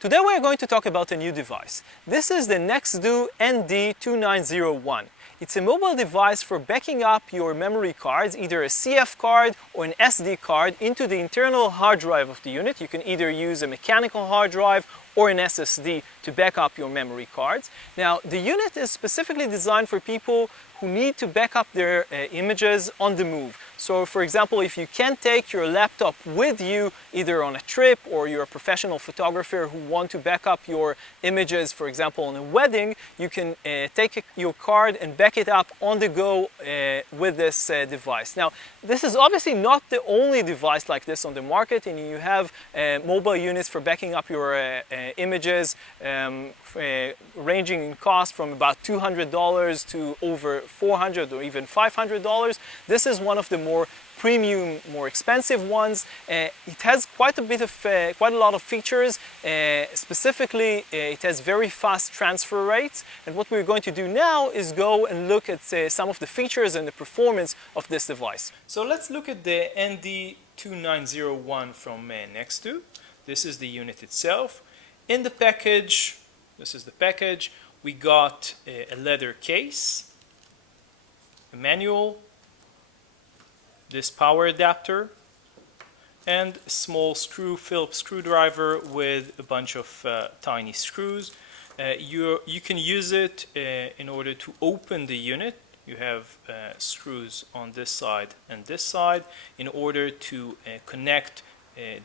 Today we are going to talk about a new device. This is the Nexto ND2901. It's a mobile device for backing up your memory cards, either a CF card or an SD card, into the internal hard drive of the unit. You can either use a mechanical hard drive or an SSD to back up your memory cards. Now, the unit is specifically designed for people who need to back up their images on the move. So, for example, if you can't take your laptop with you either on a trip, or you're a professional photographer who want to back up your images, for example, on a wedding, you can take your card and back it up on the go with this device. Now, this is obviously not the only device like this on the market, and you have mobile units for backing up your images ranging in cost from about $200 to over $400 or even $500. This is one of the more premium, more expensive ones. It has quite a lot of features. Specifically, it has very fast transfer rates. And what we're going to do now is go and look at some of the features and the performance of this device. So let's look at the ND2901 from Nexto. This is the unit itself. In the package, this is the package. We got a leather case, a manual, this power adapter, and a small Phillips screwdriver with a bunch of tiny screws. You can use it in order to open the unit. You have screws on this side and this side in order to connect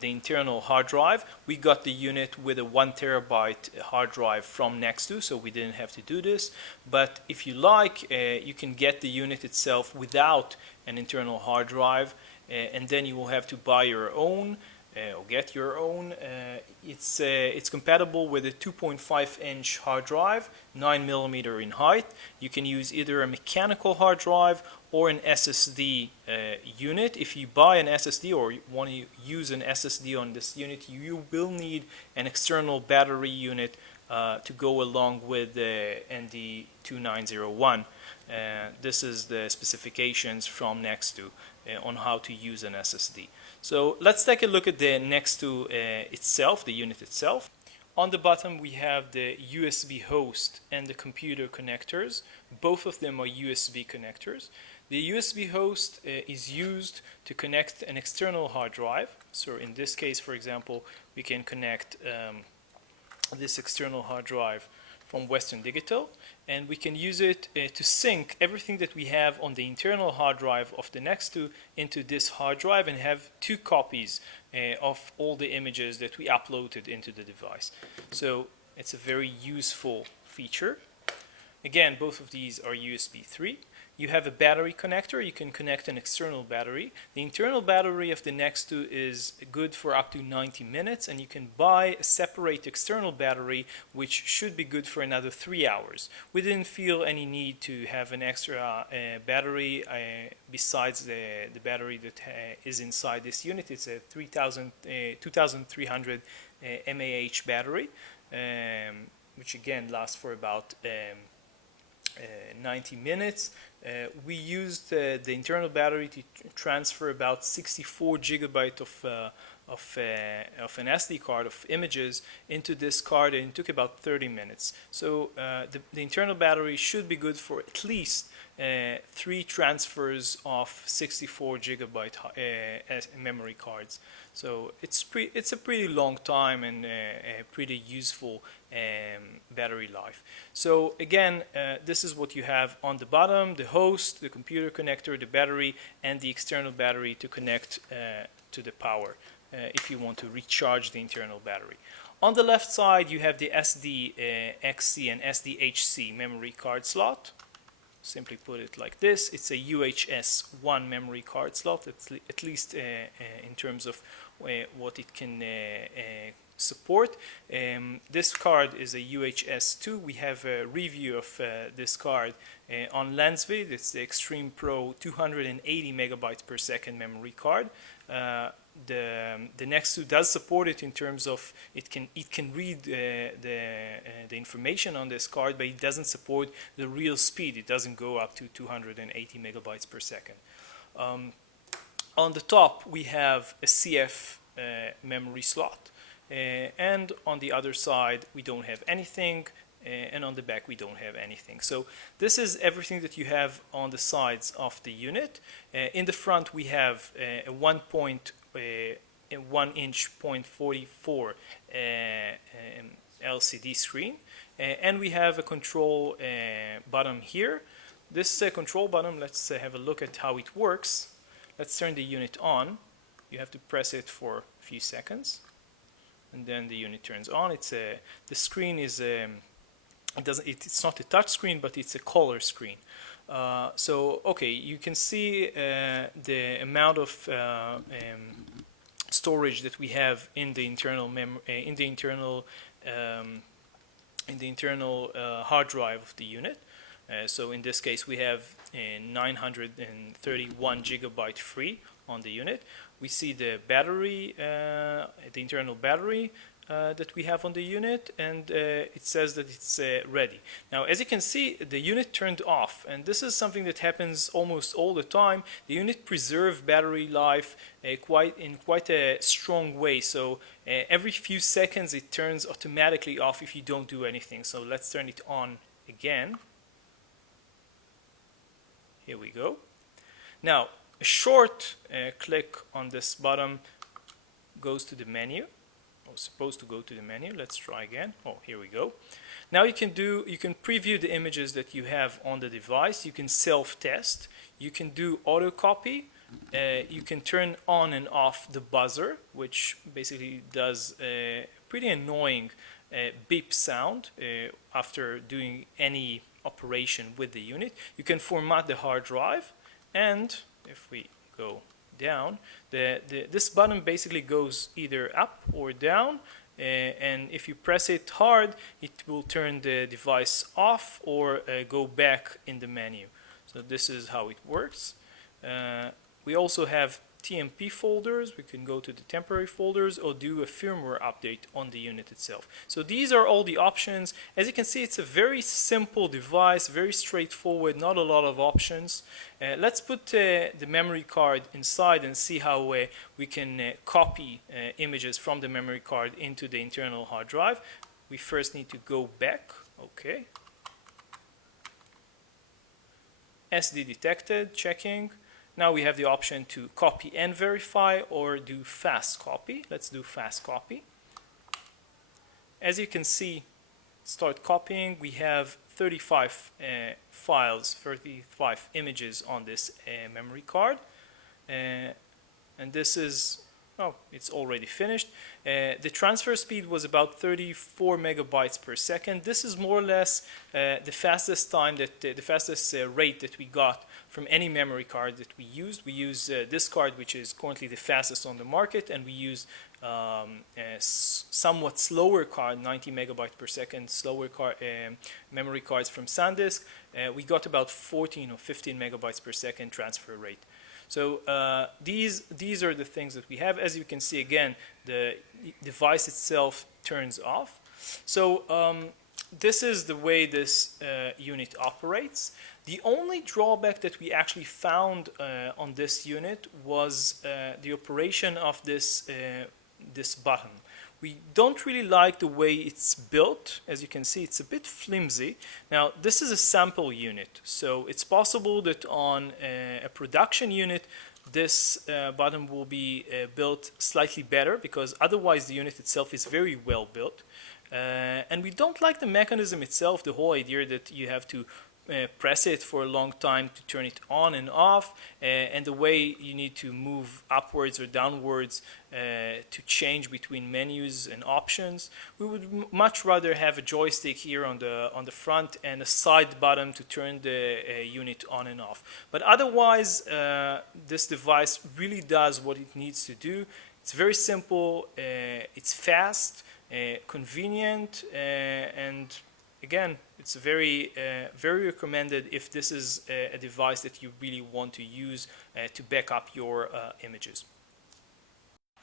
the internal hard drive. We got the unit with a 1 terabyte hard drive from Nexto, so we didn't have to do this. But if you like, you can get the unit itself without an internal hard drive, and then you will have to buy your own or get your own. It's compatible with a 2.5-inch hard drive, 9mm in height. You can use either a mechanical hard drive or an SSD unit. If you buy an SSD or you want to use an SSD on this unit, you will need an external battery unit to go along with the ND2901. This is the specifications from Nexto on how to use an SSD. So let's take a look at the Nexto itself, the unit itself. On the bottom we have the USB host and the computer connectors. Both of them are USB connectors. The USB host is used to connect an external hard drive. So in this case, for example, we can connect this external hard drive from Western Digital, and we can use it to sync everything that we have on the internal hard drive of the Nexto into this hard drive and have 2 copies of all the images that we uploaded into the device. So it's a very useful feature. Again, both of these are USB 3. You have a battery connector. You can connect an external battery. The internal battery of the Nexto is good for up to 90 minutes, and you can buy a separate external battery which should be good for another 3 hours. We didn't feel any need to have an extra battery besides the battery that is inside this unit. It's a 2300 mAh battery, which again lasts for about 90 minutes. We used the internal battery to transfer about 64 gigabytes of an SD card of images into this card, and it took about 30 minutes. So the internal battery should be good for at least 3 transfers of 64 gigabyte memory cards. So it's a pretty long time and a pretty useful battery life. So again, this is what you have on the bottom: the host, the computer connector, the battery, and the external battery to connect to the power if you want to recharge the internal battery. On the left side, you have the SD-XC and SD-HC memory card slot. Simply put it like this: it's a UHS-1 memory card slot, at least in terms of what it can support. This card is a UHS-2. We have a review of this card on LensVid. It's the Extreme Pro 280 megabytes per second memory card. The Nexto does support it in terms of it can read the information on this card, but it doesn't support the real speed. It doesn't go up to 280 megabytes per second. On the top we have a CF memory slot. and on the other side we don't have anything, and on the back we don't have anything. So this is everything that you have on the sides of the unit. In the front we have a 1-inch 0.44 LCD screen, and we have a control button here. This control button, let's have a look at how it works. Let's turn the unit on. You have to press it for a few seconds, and then the unit turns on. The screen is it's not a touch screen, but it's a color screen. So okay, you can see the amount of storage that we have in the internal hard drive of the unit. So in this case we have 931 gigabyte free on the unit. We see the battery, the internal battery that we have on the unit, and it says that it's ready. Now, as you can see, the unit turned off, and this is something that happens almost all the time. The unit preserves battery life in quite a strong way. So every few seconds it turns automatically off if you don't do anything. So let's turn it on again. Here we go. Now, a short click on this button goes to the menu. Supposed to go to the menu. Let's try again. Oh, here we go. Now you can preview the images that you have on the device. You can self-test. You can do auto copy. You can turn on and off the buzzer, which basically does a pretty annoying beep sound after doing any operation with the unit. You can format the hard drive, and if we go down, this button basically goes either up or down, and if you press it hard it will turn the device off or go back in the menu. So this is how it works. We also have TMP folders. We can go to the temporary folders or do a firmware update on the unit itself. So these are all the options. As you can see, it's a very simple device, very straightforward, not a lot of options. Let's put the memory card inside and see how we can copy images from the memory card into the internal hard drive. We first need to go back. Okay. SD detected, checking. Now we have the option to copy and verify or do fast copy. Let's do fast copy. As you can see, start copying. We have 35 files, 35 images on this memory card. And this is, oh, it's already finished. The transfer speed was about 34 megabytes per second. This is more or less the fastest time that the fastest rate that we got from any memory card that we used. We use this card, which is currently the fastest on the market, and we use a somewhat slower card, 90 megabyte per second, slower memory cards from SanDisk. We got about 14 or 15 megabytes per second transfer rate. So these are the things that we have. As you can see, again, the device itself turns off. So this is the way this unit operates. The only drawback that we actually found on this unit was the operation of this button. We don't really like the way it's built. As you can see, it's a bit flimsy. Now, this is a sample unit, so it's possible that on a production unit, this button will be built slightly better, because otherwise the unit itself is very well built. And we don't like the mechanism itself, the whole idea that you have to press it for a long time to turn it on and off, and the way you need to move upwards or downwards to change between menus and options. We would much rather have a joystick here on the front and a side button to turn the unit on and off. But otherwise, this device really does what it needs to do. It's very simple, it's fast, convenient, and again, it's very recommended if this is a device that you really want to use to back up your images.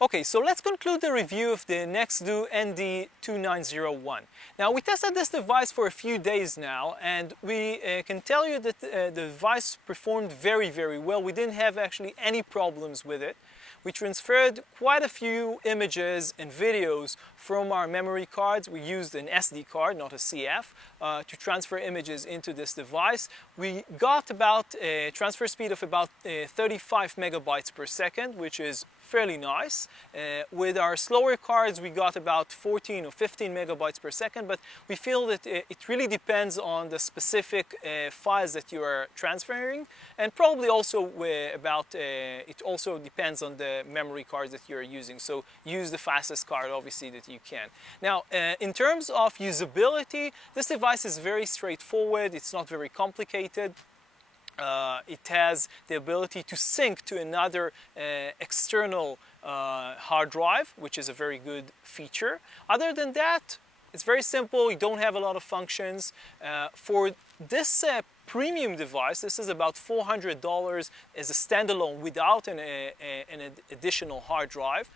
Okay, so let's conclude the review of the Nexto ND2901. Now, we tested this device for a few days now, and we can tell you that the device performed very, very well. We didn't have actually any problems with it. We transferred quite a few images and videos from our memory cards. We used an SD card, not a CF, to transfer images into this device. We got about a transfer speed of about 35 megabytes per second, which is fairly nice. With our slower cards, we got about 14 or 15 megabytes per second, but we feel that it really depends on the specific files that you are transferring, and probably also it also depends on the memory cards that you're using. So use the fastest card, obviously, that you can. Now, in terms of usability, this device is very straightforward. It's not very complicated. It has the ability to sync to another external hard drive, which is a very good feature. Other than that, it's very simple. You don't have a lot of functions. For this premium device, this is about $400 as a standalone without an additional hard drive.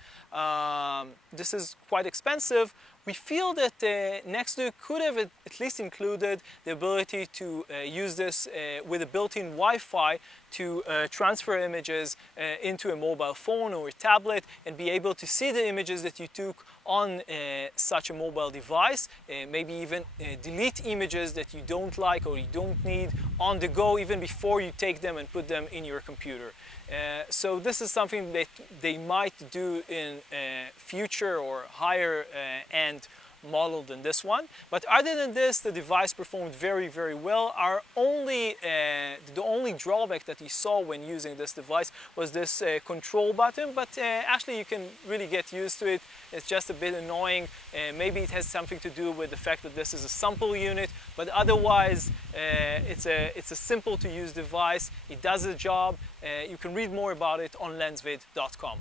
This is quite expensive. We feel that Nexto could have at least included the ability to use this with a built-in Wi-Fi to transfer images into a mobile phone or a tablet and be able to see the images that you took on such a mobile device, maybe even delete images that you don't like or you don't need on the go even before you take them and put them in your computer. So this is something that they might do in future or higher end model than this one. But other than this, the device performed very, very well. The only drawback that we saw when using this device was this control button, but actually you can really get used to it. It's just a bit annoying. Maybe it has something to do with the fact that this is a sample unit, but otherwise it's a simple to use device. It does the job. You can read more about it on LensVid.com.